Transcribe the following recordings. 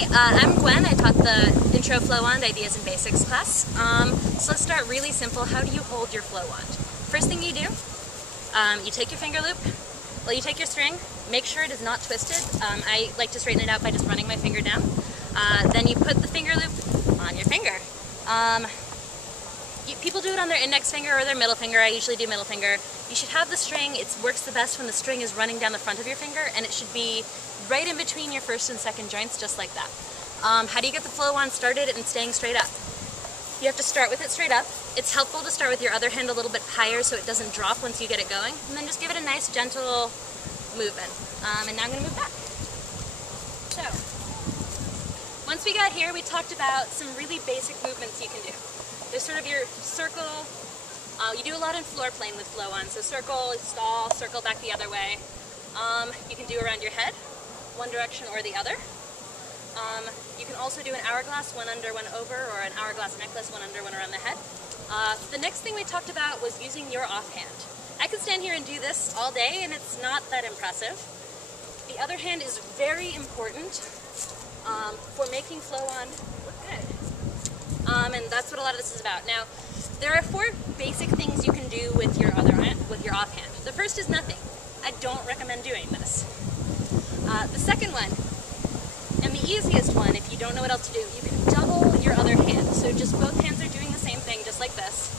Hi, I'm Gwen. I taught the Intro Flow Wand Ideas and Basics class. So let's start really simple. How do you hold your flow wand? First thing you do, you take your finger loop, you take your string, make sure it is not twisted. I like to straighten it out by just running my finger down. Then you put the finger loop on your finger. People do it on their index finger or their middle finger. I usually do middle finger. You should have the string. It works the best when the string is running down the front of your finger, and it should be right in between your first and second joints, just like that. How do you get the flow wand started and staying straight up? You have to start with it straight up. It's helpful to start with your other hand a little bit higher so it doesn't drop once you get it going, and then just give it a nice gentle movement. And now I'm going to move back. So, once we got here, we talked about some really basic movements you can do. There's sort of your circle. You do a lot in floor plane with flow on, so circle, stall, circle back the other way. You can do around your head, one direction or the other. You can also do an hourglass, one under, one over, or an hourglass necklace, one under, one around the head. The next thing we talked about was using your offhand. I could stand here and do this all day, and it's not that impressive. The other hand is very important for making flow on look good. And that's what a lot of this is about. Now, there are 4 basic things you can do with your offhand. The first is nothing. I don't recommend doing this. The second one, and the easiest one, if you don't know what else to do, you can double your other hand. So just both hands are doing the same thing, just like this.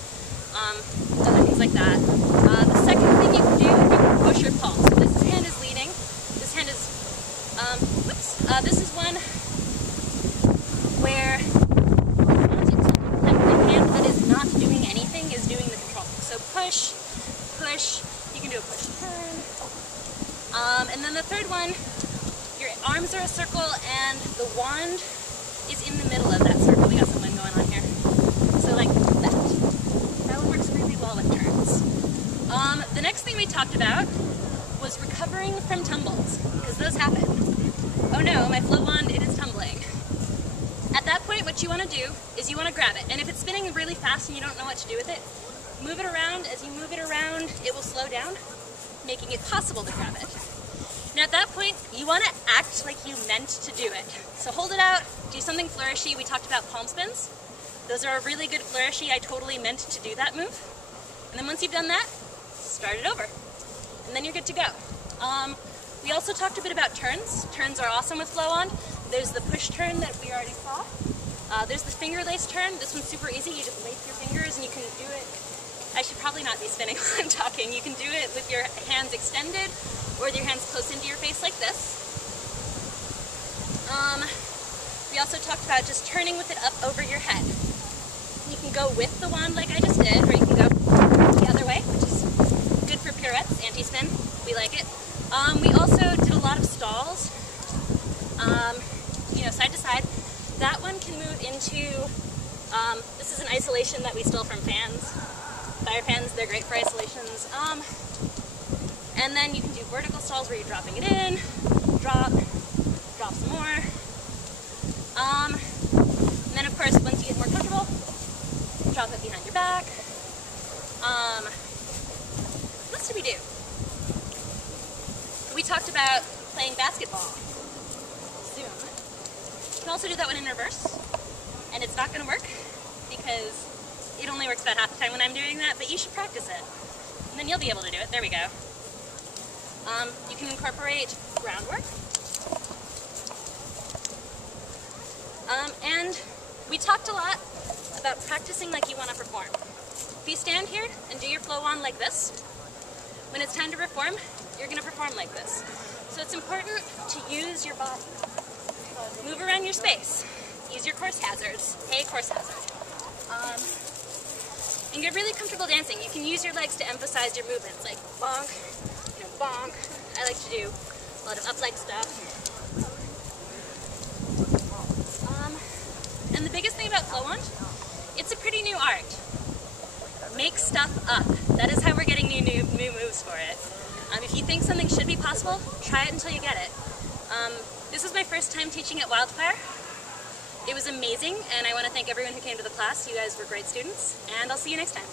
Other things like that. The second thing you can do is you can push or pull. So this hand is leading. This hand is, this is one where push, push, you can do a push turn. And then the third one, your arms are a circle and the wand is in the middle of that circle. We got something going on here. So like that. That one works really well with turns. The next thing we talked about was recovering from tumbles, because those happen. Oh no, my flow wand, it is tumbling. At that point, what you want to do is you want to grab it. And if it's spinning really fast and you don't know what to do with it, move it around. As you move it around, it will slow down, making it possible to grab it. Now at that point, you want to act like you meant to do it. So hold it out, do something flourishy. We talked about palm spins. Those are a really good flourishy. I totally meant to do that move. And then once you've done that, start it over. And then you're good to go. We also talked a bit about turns. Turns are awesome with flow on. There's the push turn that we already saw. There's the finger lace turn. This one's super easy. You just lace your fingers and you can do it. I should probably not be spinning while I'm talking. You can do it with your hands extended or with your hands close into your face like this. We also talked about just turning with it up over your head. You can go with the wand like I just did, or you can go the other way, which is good for pirouettes, anti-spin. We like it. We also did a lot of stalls, side to side. That one can move into, this is an isolation that we stole from fans. Fire fans, they're great for isolations. And then you can do vertical stalls where you're dropping it in, drop some more. And then of course, once you get more comfortable, drop it behind your back. What else did we do? We talked about playing basketball. Zoom. You can also do that one in reverse, and it's not going to work because it only works about half the time when I'm doing that, but you should practice it. And then you'll be able to do it. There we go. You can incorporate groundwork. And we talked a lot about practicing like you want to perform. If you stand here and do your flow on like this, when it's time to perform, you're going to perform like this. So it's important to use your body. Move around your space. Use your course hazards. Hey, course hazard. And get really comfortable dancing. You can use your legs to emphasize your movements, like bonk, bonk. I like to do a lot of up-leg stuff. And the biggest thing about flow wand, it's a pretty new art. Make stuff up. That is how we're getting new moves for it. If you think something should be possible, try it until you get it. This was my first time teaching at Wildfire. It was amazing, and I want to thank everyone who came to the class. You guys were great students, and I'll see you next time.